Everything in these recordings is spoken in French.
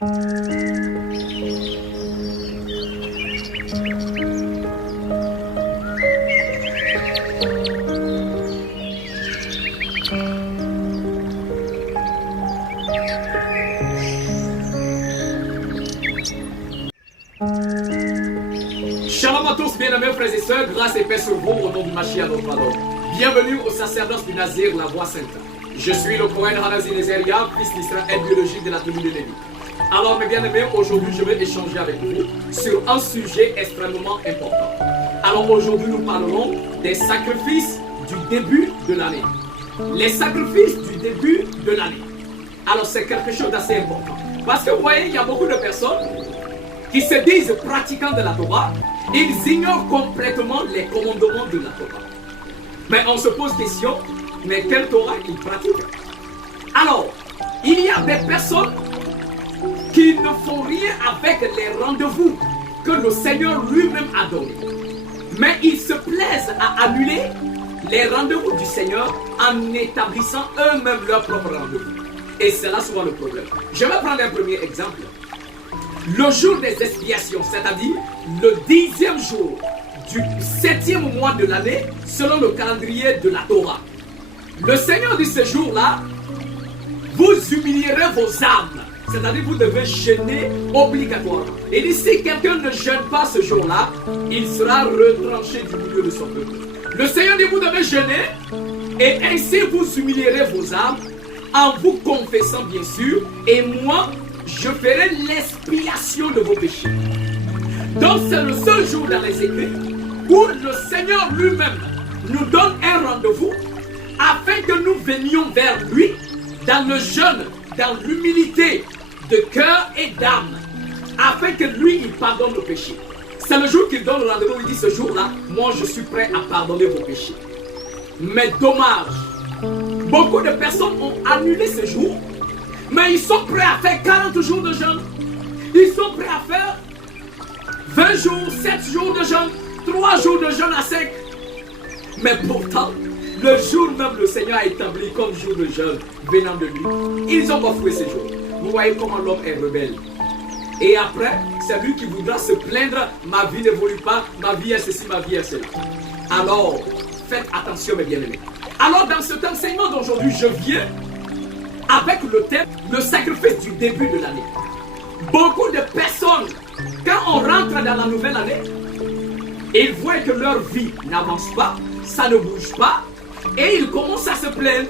Shalom à tous, bien-aimés frères et sœurs, grâce et paix sur vous au nom du Mashiach notre Pardon. Bienvenue au sacerdoce du Nazir, la voix sainte. Je suis le Kohen Hanazi Nezeria, fils d'Israël biologique de la tribu de Lévi. Alors mes bien-aimés, aujourd'hui je vais échanger avec vous sur un sujet extrêmement important. Alors aujourd'hui nous parlerons des sacrifices du début de l'année. Les sacrifices du début de l'année. Alors c'est quelque chose d'assez important. Parce que vous voyez, il y a beaucoup de personnes qui se disent pratiquants de la Torah, ils ignorent complètement les commandements de la Torah. Mais on se pose question, mais quelle Torah ils pratiquent? Alors, il y a des personnes qui ne font rien avec les rendez-vous que le Seigneur lui-même a donnés. Mais ils se plaisent à annuler les rendez-vous du Seigneur en établissant eux-mêmes leur propre rendez-vous. Et c'est là souvent le problème. Je vais prendre un premier exemple. Le jour des expiations, c'est-à-dire le 10e jour du 7e mois de l'année, selon le calendrier de la Torah. Le Seigneur dit ce jour-là, vous humilierez vos âmes. C'est-à-dire vous devez jeûner obligatoirement. Et dit, si quelqu'un ne jeûne pas ce jour-là, il sera retranché du milieu de son peuple. Le Seigneur dit, vous devez jeûner, et ainsi vous humilierez vos âmes, en vous confessant bien sûr, et moi, je ferai l'expiation de vos péchés. Donc c'est le seul jour dans les Écritures où le Seigneur lui-même nous donne un rendez-vous afin que nous venions vers lui dans le jeûne, dans l'humilité de cœur et d'âme, afin que lui il pardonne nos péchés. C'est le jour qu'il donne le rendez-vous, il dit ce jour-là, moi je suis prêt à pardonner vos péchés. Mais dommage, beaucoup de personnes ont annulé ce jour. Mais ils sont prêts à faire 40 jours de jeûne. Ils sont prêts à faire 20 jours, 7 jours de jeûne, 3 jours de jeûne à sec. Mais pourtant, le jour même le Seigneur a établi comme jour de jeûne venant de lui. Ils ont bafoué ces jours. Vous voyez comment l'homme est rebelle. Et après, c'est lui qui voudra se plaindre. Ma vie n'évolue pas, ma vie est ceci, ma vie est cela. Alors, faites attention mes bien-aimés. Alors dans cet enseignement d'aujourd'hui, je viens avec le thème, le sacrifice du début de l'année. Beaucoup de personnes, quand on rentre dans la nouvelle année, ils voient que leur vie n'avance pas, ça ne bouge pas, et ils commencent à se plaindre.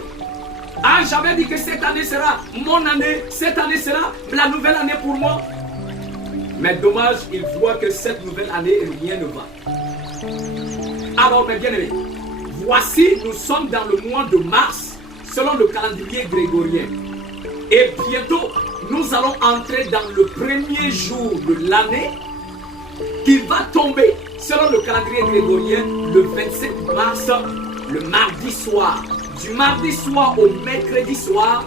Ah, j'avais dit que cette année sera mon année, cette année sera la nouvelle année pour moi. Mais dommage, ils voient que cette nouvelle année, rien ne va. Alors, mes bien-aimés, voici, nous sommes dans le mois de mars, selon le calendrier grégorien. Et bientôt, nous allons entrer dans le premier jour de l'année qui va tomber, selon le calendrier grégorien, le 25 mars, le mardi soir. Du mardi soir au mercredi soir,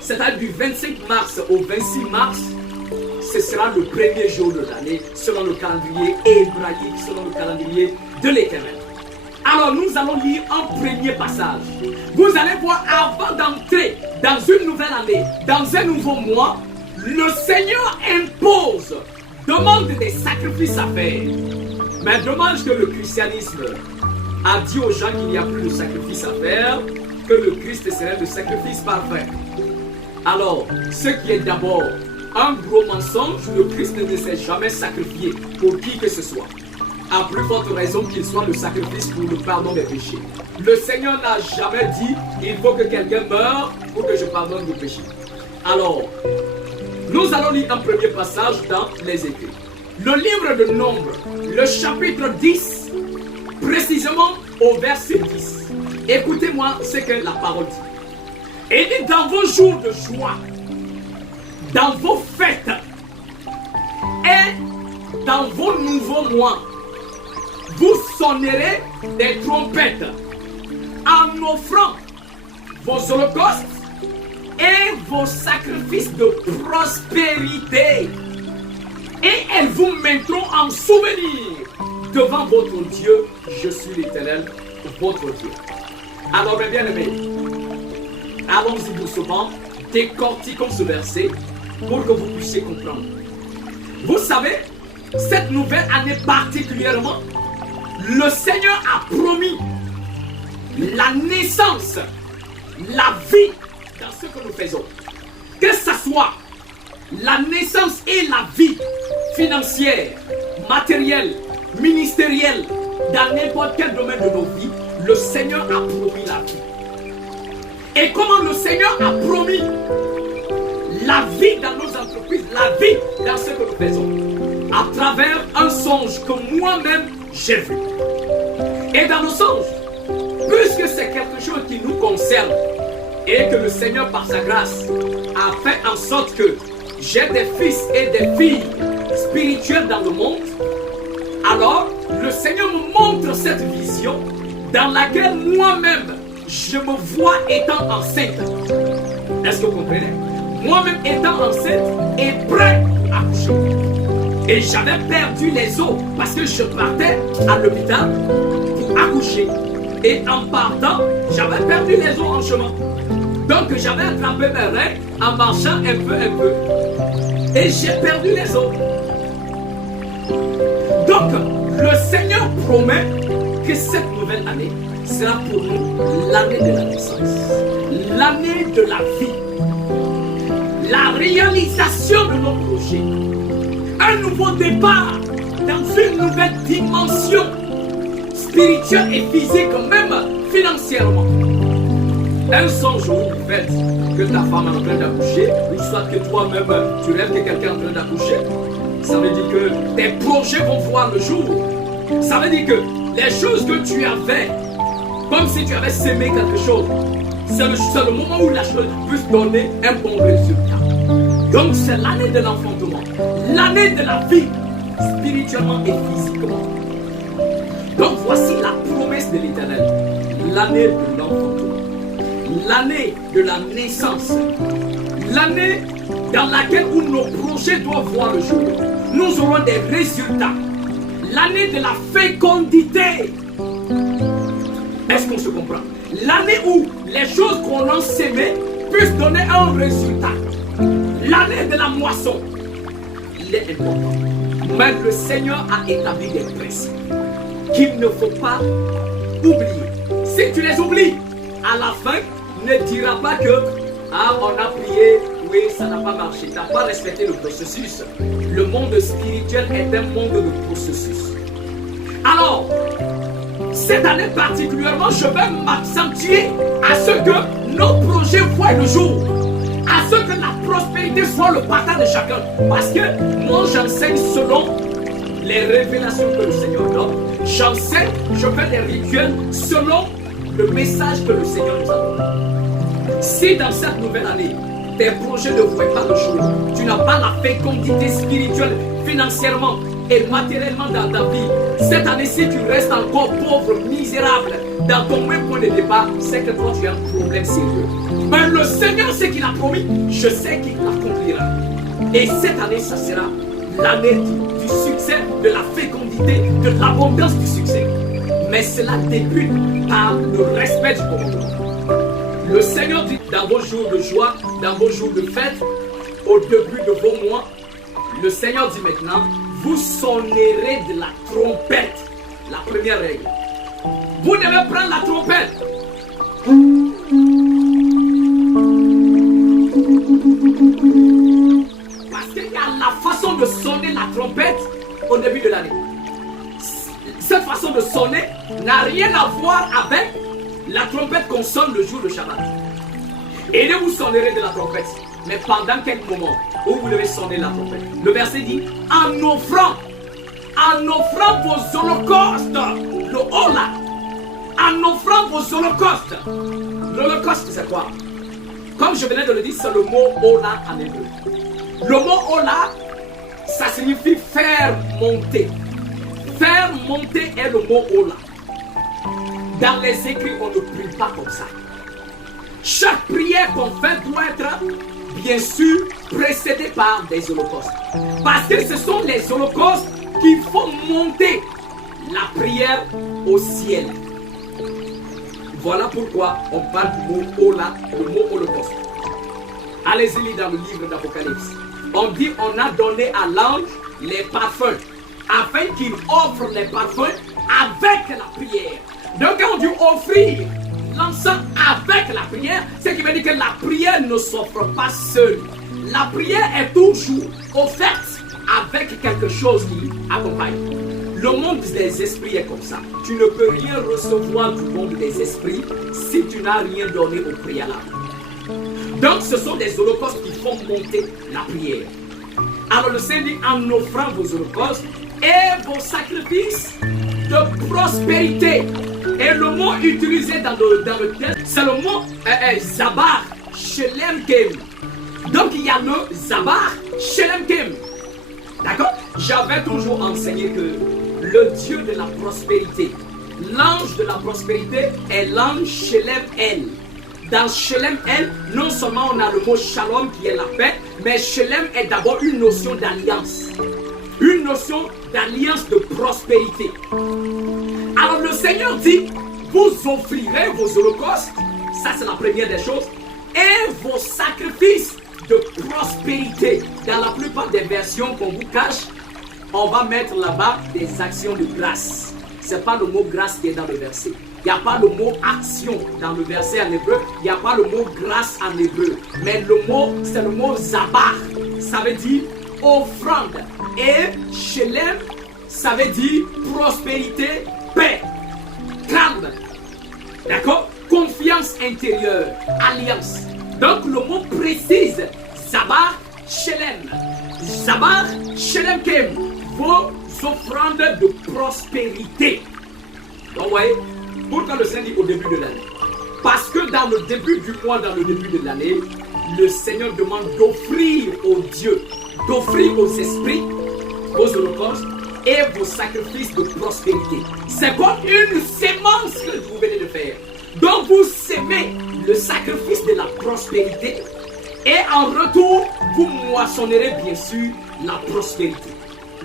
c'est-à-dire du 25 mars au 26 mars, ce sera le premier jour de l'année, selon le calendrier hébraïque, selon le calendrier de l'Éternel. Alors nous allons lire un premier passage. Vous allez voir, avant d'entrer dans une nouvelle année, dans un nouveau mois, le Seigneur impose, demande des sacrifices à faire. Mais dommage que le christianisme a dit aux gens qu'il n'y a plus de sacrifices à faire, que le Christ serait le sacrifice parfait. Alors, ce qui est d'abord un gros mensonge, le Christ ne s'est jamais sacrifié pour qui que ce soit. À plus forte raison qu'il soit le sacrifice pour le pardon des péchés. Le Seigneur n'a jamais dit il faut que quelqu'un meure pour que je pardonne nos péchés. Alors, nous allons lire un premier passage dans les Écritures. Le livre de Nombres, le chapitre 10, précisément au verset 10. Écoutez-moi ce que la parole dit. Il dit dans vos jours de joie, dans vos fêtes et dans vos nouveaux mois, vous sonnerez des trompettes en offrant vos holocaustes et vos sacrifices de prospérité. Et elles vous mettront en souvenir devant votre Dieu. Je suis l'Éternel, votre Dieu. Alors, mes bien-aimés, allons-y doucement, décortiquons ce verset pour que vous puissiez comprendre. Vous savez, cette nouvelle année particulièrement, le Seigneur a promis la naissance, la vie dans ce que nous faisons. Que ce soit la naissance et la vie financière, matérielle, ministérielle, dans n'importe quel domaine de nos vies, le Seigneur a promis la vie. Et comment le Seigneur a promis la vie dans nos entreprises, la vie dans ce que nous faisons, à travers un songe que moi-même j'ai vu. Et dans le songe, puisque c'est quelque chose qui nous concerne et que le Seigneur par sa grâce a fait en sorte que j'ai des fils et des filles spirituels dans le monde, alors le Seigneur me montre cette vision dans laquelle moi-même je me vois étant enceinte. Est-ce que vous comprenez? Moi-même étant enceinte et prêt à accoucher. Et j'avais perdu les os parce que je partais à l'hôpital pour accoucher. Et en partant, j'avais perdu les os en chemin. Donc j'avais attrapé mes règles en marchant un peu. Et j'ai perdu les os. Donc le Seigneur promet que cette nouvelle année sera pour nous l'année de la naissance, l'année de la vie, la réalisation de nos projets, un nouveau départ dans une nouvelle dimension spirituelle et physique, même financièrement. Un songe où vous faites que ta femme est en train d'accoucher, ou soit que toi-même tu rêves que quelqu'un est en train d'accoucher, ça veut dire que tes projets vont voir le jour. Ça veut dire que les choses que tu avais, comme si tu avais sémé quelque chose, c'est le moment où la chose puisse donner un bon résultat. Donc c'est l'année de l'enfantement, l'année de la vie, spirituellement et physiquement. Donc voici la promesse de l'Éternel, l'année de l'enfantement, l'année de la naissance, l'année dans laquelle où nos projets doivent voir le jour. Nous aurons des résultats, l'année de la fécondité. Est-ce qu'on se comprend? L'année où les choses qu'on a sémées puissent donner un résultat. L'année de la moisson. Il est important. Mais le Seigneur a établi des principes qu'il ne faut pas oublier. Si tu les oublies, à la fin, ne diras pas que on a prié, oui, ça n'a pas marché. Tu n'as pas respecté le processus. Le monde spirituel est un monde de processus. Alors, cette année particulièrement, je vais m'accentuer à ce que nos projets voient le jour, à ce que la prospérité soit le partage de chacun. Parce que moi, j'enseigne selon les révélations que le Seigneur donne. J'enseigne, je fais des rituels selon le message que le Seigneur nous a donné. Si dans cette nouvelle année, tes projets ne voient pas le jour, tu n'as pas la fécondité spirituelle, financièrement et matériellement dans ta vie, cette année-ci tu restes encore pauvre, misérable, dans ton même point de départ, c'est que toi tu as un problème sérieux. Mais le Seigneur sait qu'il a promis, je sais qu'il l'accomplira. Et cette année, ça sera l'année du succès, de la fécondité, de l'abondance du succès. Mais cela débute par le respect du commandement. Le Seigneur dit dans vos jours de joie, dans vos jours de fête, au début de vos mois, le Seigneur dit maintenant, vous sonnerez de la trompette. La première règle. Vous devez prendre la trompette. Parce qu'il y a la façon de sonner la trompette au début de l'année. Cette façon de sonner n'a rien à voir avec la trompette qu'on sonne le jour de Shabbat. Et là vous sonnerez de la trompette. Mais pendant quel moment où vous devez sonner la trompette? Le verset dit, en offrant vos holocaustes, le hola, en offrant vos holocaustes. L'holocauste c'est quoi? Comme je venais de le dire, c'est le mot hola en hébreu. Le mot hola, ça signifie faire monter. Faire monter est le mot hola. Dans les écrits, on ne prie pas comme ça. Chaque prière qu'on fait doit être, bien sûr, précédée par des holocaustes. Parce que ce sont les holocaustes qui font monter la prière au ciel. Voilà pourquoi on parle du mot hola, le mot holocauste. Allez-y lire dans le livre d'Apocalypse. on dit on a donné à l'ange les parfums, afin qu'il offre les parfums avec la prière. Donc quand on dit offrir l'encens avec la prière, ce qui veut dire que la prière ne s'offre pas seule. La prière est toujours offerte avec quelque chose qui accompagne. Le monde des esprits est comme ça. Tu ne peux rien recevoir du monde des esprits si tu n'as rien donné au préalable. Donc ce sont des holocaustes qui font monter la prière. Alors le Seigneur dit en offrant vos holocaustes et vos sacrifices de prospérité. Et le mot utilisé dans le texte, c'est le mot Zabar Shelem Kem. Donc il y a le Zabar Shelem Kem. D'accord? J'avais toujours enseigné que le Dieu de la prospérité, l'ange de la prospérité est l'ange Shelem El. Dans Shelem El, non seulement on a le mot Shalom qui est la paix, mais Shelem est d'abord une notion d'alliance. Une notion d'alliance de prospérité. Alors le Seigneur dit, vous offrirez vos holocaustes, ça c'est la première des choses, et vos sacrifices de prospérité. Dans la plupart des versions qu'on vous cache, on va mettre là-bas des actions de grâce. Ce n'est pas le mot grâce qui est dans le verset. Il n'y a pas le mot action dans le verset en hébreu. Il n'y a pas le mot grâce en hébreu. Mais le mot, c'est le mot zabar. Ça veut dire offrande. Et shelem, ça veut dire prospérité, paix, calme. D'accord? Confiance intérieure, alliance. Donc le mot précise zabar, shelem. Zabar, shelem kem. Vos offrandes de prospérité. Donc, vous voyez, pourquoi le Seigneur dit au début de l'année? Parce que dans le début du mois, dans le début de l'année, le Seigneur demande d'offrir aux dieux, d'offrir aux esprits, vos holocaustes et vos sacrifices de prospérité. C'est comme une sémence que vous venez de faire. Donc, vous sémez le sacrifice de la prospérité et en retour, vous moissonnerez bien sûr la prospérité.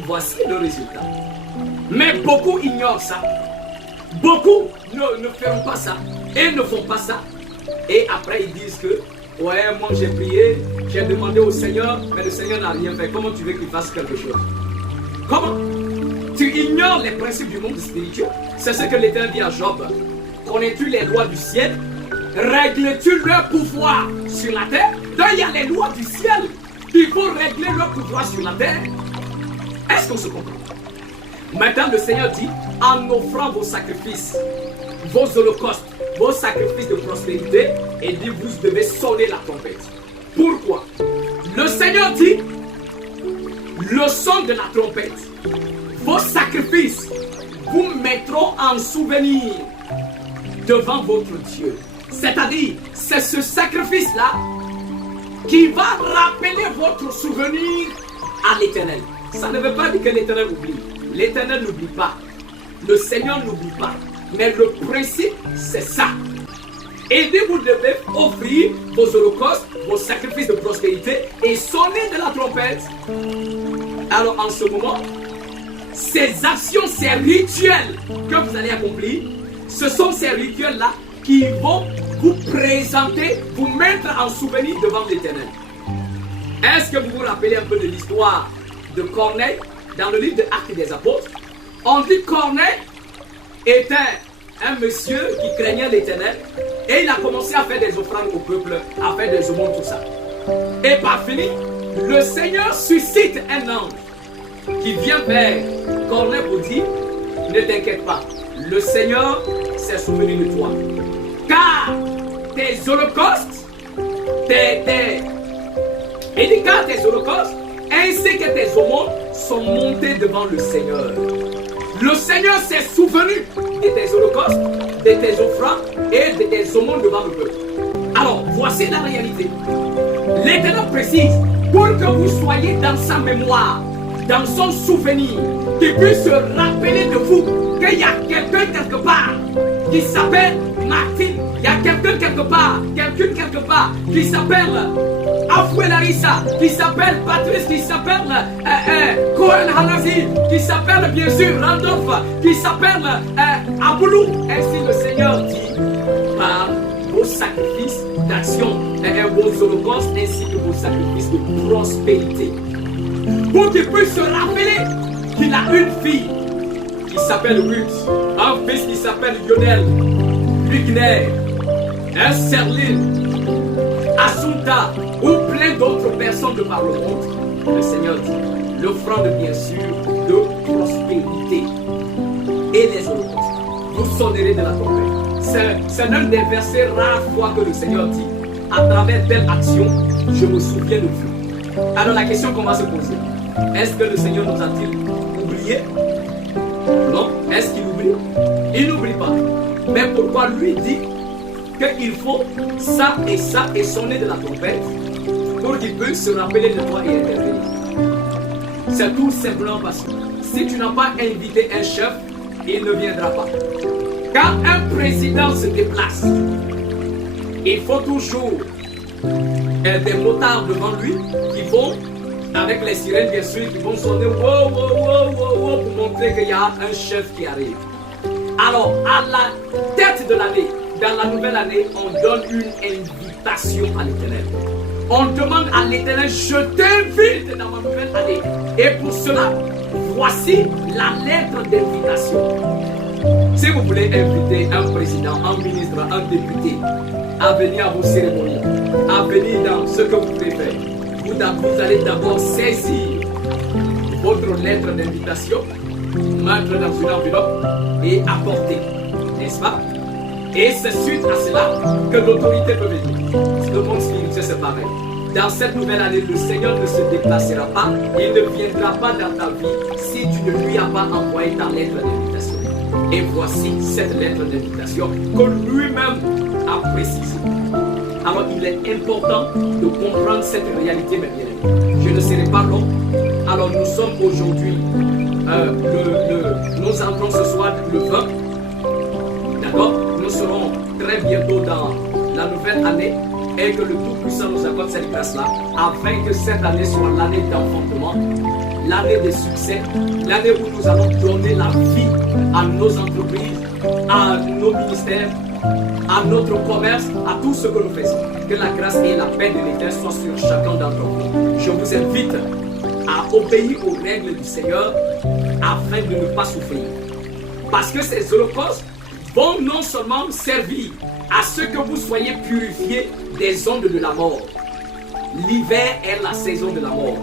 Voici le résultat. Mais beaucoup ignorent ça. Beaucoup ne feront pas ça et ne font pas ça. Et après ils disent que ouais, moi j'ai prié, j'ai demandé au Seigneur, mais le Seigneur n'a rien fait. Comment tu veux qu'il fasse quelque chose? Comment? Tu ignores les principes du monde spirituel. C'est ce que l'Éternel dit à Job. Connais-tu les lois du ciel? Règles-tu leur pouvoir sur la terre? Donc il y a les lois du ciel. Il faut régler leur pouvoir sur la terre. Est-ce qu'on se comprend? Maintenant le Seigneur dit, en offrant vos sacrifices, vos holocaustes, vos sacrifices de prospérité, et dit, vous devez sonner la trompette. Pourquoi? Le Seigneur dit, le son de la trompette, vos sacrifices vous mettront en souvenir devant votre Dieu. C'est-à-dire, c'est ce sacrifice-là qui va rappeler votre souvenir à l'Éternel. Ça ne veut pas dire que l'Éternel oublie. L'Éternel n'oublie pas. Le Seigneur n'oublie pas. Mais le principe, c'est ça. Et vous devez offrir vos holocaustes, vos sacrifices de prospérité et sonner de la trompette. Alors en ce moment, ces actions, ces rituels que vous allez accomplir, ce sont ces rituels-là qui vont vous présenter, vous mettre en souvenir devant l'Éternel. Est-ce que vous vous rappelez un peu de l'histoire de Corneille dans le livre de Actes des Apôtres? On dit que Corneille était un monsieur qui craignait l'Éternel et il a commencé à faire des offrandes au peuple, à faire des aumônes, tout ça. Et par fini, le Seigneur suscite un ange qui vient vers Corneille pour dire, ne t'inquiète pas, le Seigneur s'est souvenu de toi. Car tes holocaustes, car tes holocaustes, ainsi que tes aumônes sont montés devant le Seigneur. Le Seigneur s'est souvenu de tes holocaustes, de tes offrandes et de tes aumônes devant le peuple. Alors, voici la réalité. L'Éternel précise, pour que vous soyez dans sa mémoire, dans son souvenir, qu'il puisse se rappeler de vous qu'il y a quelqu'un quelque part qui s'appelle Martine, il y a quelqu'un quelque part qui s'appelle Afoué Larissa, qui s'appelle Patrice, qui s'appelle Cohen Hanazi, qui s'appelle bien sûr Randolph, qui s'appelle Aboulou. Ainsi le Seigneur dit, par vos sacrifices d'actions, vos holocaustes ainsi que vos sacrifices de prospérité. Pour qu'il puisse se rappeler qu'il a une fille qui s'appelle Ruth, un fils qui s'appelle Lionel, Lugner, un Serline, Assunta ou plein d'autres personnes de par le monde. Le Seigneur dit l'offrande bien sûr de prospérité et les holocaustes. Vous sonnerez de la trompette. C'est l'un des versets rares fois que le Seigneur dit à travers telle action, je me souviens de vous. Alors la question qu'on va se poser, est-ce que le Seigneur nous a-t-il oublié? Non. Est-ce qu'il oublie? Il n'oublie pas. Mais pourquoi lui dit qu'il faut ça et sonner de la trompette pour qu'il puisse se rappeler de toi et intervenir? C'est tout simplement parce que si tu n'as pas invité un chef, il ne viendra pas. Quand un président se déplace, il faut toujours des motards devant lui qui vont, avec les sirènes bien sûr, qui vont sonner wow, wow, wow, wow, wow, pour montrer qu'il y a un chef qui arrive. Alors, à la tête de l'année, dans la nouvelle année, on donne une invitation à l'Éternel. On demande à l'Éternel, je t'invite dans ma nouvelle année. Et pour cela, voici la lettre d'invitation. Si vous voulez inviter un président, un ministre, un député à venir à vos cérémonies, à venir dans ce que vous voulez faire, vous allez d'abord saisir votre lettre d'invitation, mettre dans une enveloppe et apporter, n'est-ce pas? Et c'est suite à cela que l'autorité peut venir. Le monde spirituel, c'est pareil. Dans cette nouvelle année, le Seigneur ne se déplacera pas, il ne viendra pas dans ta vie si tu ne lui as pas envoyé ta lettre d'invitation. Et voici cette lettre d'invitation que lui-même a précisée. Alors il est important de comprendre cette réalité, mes bien-aimés. Je ne serai pas long. Alors nous sommes aujourd'hui, nous entrons ce soir le 20. D'accord? Nous serons très bientôt dans la nouvelle année et que le Tout-Puissant nous accorde cette grâce-là afin que cette année soit l'année d'enfantement, l'année de succès, l'année où nous allons donner la vie à nos entreprises, à nos ministères, à notre commerce, à tout ce que nous faisons. Que la grâce et la paix de l'Éternel soient sur chacun d'entre vous. Je vous invite à obéir aux règles du Seigneur afin de ne pas souffrir. Parce que ces holocaustes vont non seulement servir à ce que vous soyez purifiés des ondes de la mort. L'hiver est la saison de la mort,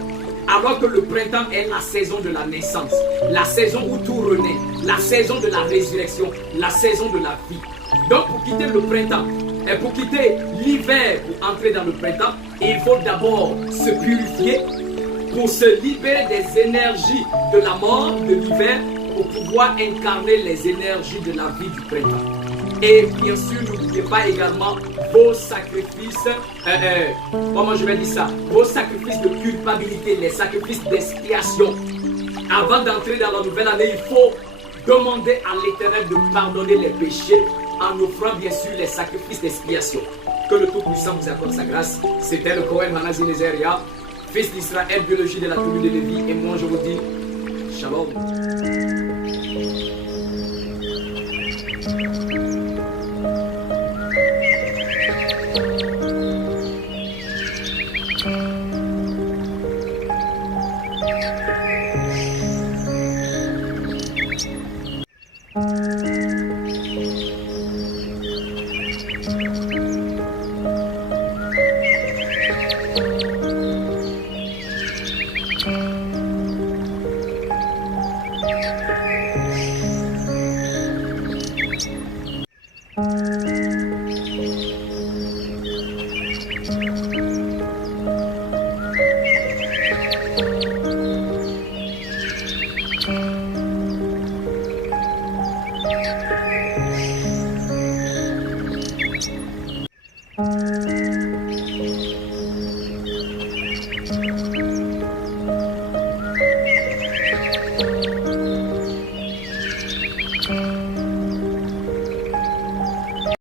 alors que le printemps est la saison de la naissance, la saison où tout renaît, la saison de la résurrection, la saison de la vie. Donc pour quitter le printemps et pour quitter l'hiver, pour entrer dans le printemps, il faut d'abord se purifier pour se libérer des énergies de la mort, de l'hiver, pour pouvoir incarner les énergies de la vie du printemps. Et bien sûr, n'oubliez pas également vos sacrifices, comment je vais dire ça, vos sacrifices de culpabilité, les sacrifices d'expiation. Avant d'entrer dans la nouvelle année, il faut demander à l'Éternel de pardonner les péchés en offrant bien sûr les sacrifices d'expiation. Que le Tout-Puissant vous accorde sa grâce. C'était le Cohen Manasseh Nezeria, fils d'Israël, biologie de la tribu de Lévi. Et moi je vous dis, Shalom.